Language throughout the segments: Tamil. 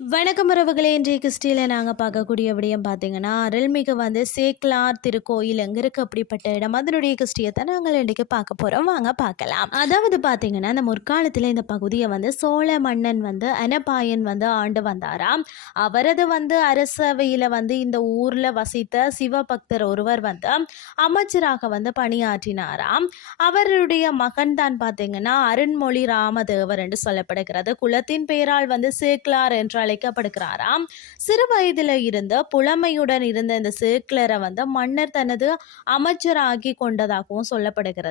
வணக்கம் உறவுகளே இன்றைய கிறிஸ்டியில் நாங்கள் பார்க்கக்கூடிய விடயம் பார்த்தீங்கன்னா அருள்மிகு வந்து சேக்லார் திருக்கோயில் எங்கே இருக்குது அப்படிப்பட்ட இடம். அதனுடைய கிறிஸ்டியத்தை நாங்கள் இன்றைக்கு பார்க்க போகிறோம் வாங்க பார்க்கலாம். அதாவது பார்த்தீங்கன்னா இந்த முற்காலத்தில் இந்த பகுதியை வந்து சோழ மன்னன் வந்து அனபாயன் வந்து ஆண்டு வந்தாராம். அவரது வந்து அரசவையில் வந்து இந்த ஊரில் வசித்த சிவபக்தர் ஒருவர் வந்து அமைச்சராக வந்து பணியாற்றினாராம். அவருடைய மகன் தான் பார்த்தீங்கன்னா அருண்மொழி ராமதேவர் என்று சொல்லப்படுகிறது. குலத்தின் பெயரால் வந்து சேக்லார் என்றால் அழைக்கப்படுகிறாராம். சிறு வயதில் இருந்து புலமையுடன் இருந்த இந்த சேக்லரை வந்து மன்னர் தனது அமைச்சராகி கொண்டதாகவும் சொல்லப்படுகிறது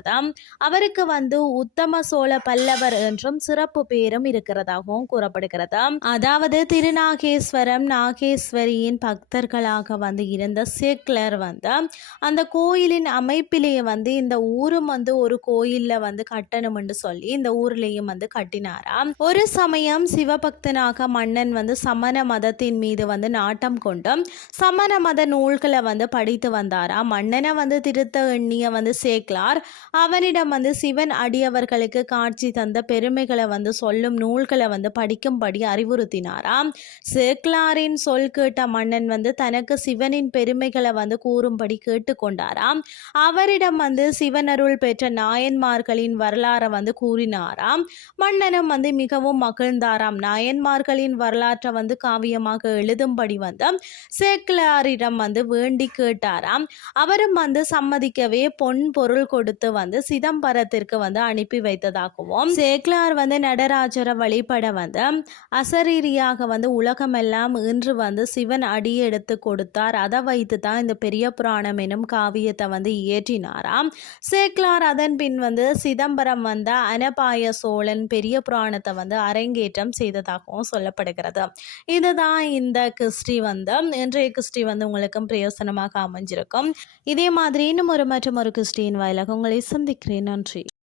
அவருக்கு வந்து உத்தம சோழ பல்லவர் என்றும் சிறப்பு பேரும் இருக்கிறதாகவும் கூறப்படுகிறது அதாவது திருநாகேஸ்வரம் நாகேஸ்வரியின் பக்தர்களாக வந்து இருந்த சேக்லர் வந்து அந்த கோயிலின் அமைப்பிலேயே வந்து இந்த ஊரும் வந்து ஒரு கோயிலில் வந்து கட்டணும்னு சொல்லி இந்த ஊர்லேயும் வந்து கட்டினாராம். ஒரு சமயம் சிவபக்தனாக மன்னன் வந்து சமண மதத்தின் மீது வந்து நாட்டம் கொண்டு சமண மத நூல்களை வந்து படித்து வந்தாராம் மன்னனை வந்து திருத்த எண்ணிய வந்து சேக்லார் அவனிடம் வந்து சிவன் அடியவர்களுக்கு காட்சி தந்த பெருமைகளை வந்து சொல்லும் நூல்களை வந்து படிக்கும்படி அறிவுறுத்தினாராம் சேக்லாரின் சொல் கேட்ட மன்னன் வந்து தனக்கு சிவனின் பெருமைகளை வந்து கூறும்படி கேட்டுக்கொண்டாராம் அவரிடம் வந்து சிவனருள் பெற்ற நாயன்மார்களின் வரலாறை வந்து கூறினாராம் மன்னனும் வந்து மிகவும் மகிழ்ந்தாராம். நாயன்மார்களின் வரலாற்றை வந்து காவியமாக எழுதும்படி வந்து சேக்கிலாரிடம் வந்து வேண்டி கேட்டாராம். அவரும் வந்து சம்மதிக்கவே பொன் பொருள் கொடுத்து வந்து சிதம்பரத்திற்கு வந்து அனுப்பி வைத்ததாகவும் சேக்லார் வந்து நடராஜரை வழிபட வந்து அசரீரியாக வந்து உலகமெல்லாம் இன்று வந்து சிவன் அடி எடுத்து கொடுத்தார். அதை வைத்து தான் இந்த பெரிய புராணம் எனும் காவியத்தை வந்து இயற்றினாராம். சேக்லார் அதன் பின் வந்து சிதம்பரம் வந்த அனபாய சோழன் பெரிய புராணத்தை வந்து அரங்கேற்றம் செய்ததாகவும் சொல்லப்படுகிறது. இதுதான் இந்த கிறிஸ்டி வந்து இன்றைய கிறிஸ்டி வந்து உங்களுக்கும் பிரயோசனமாக அமைஞ்சிருக்கும். இதே மாதிரி இன்னும் ஒரு மற்றும் ஒரு கிறிஸ்டியின் வாயிலாக உங்களை சந்திக்கிறேன். நன்றி.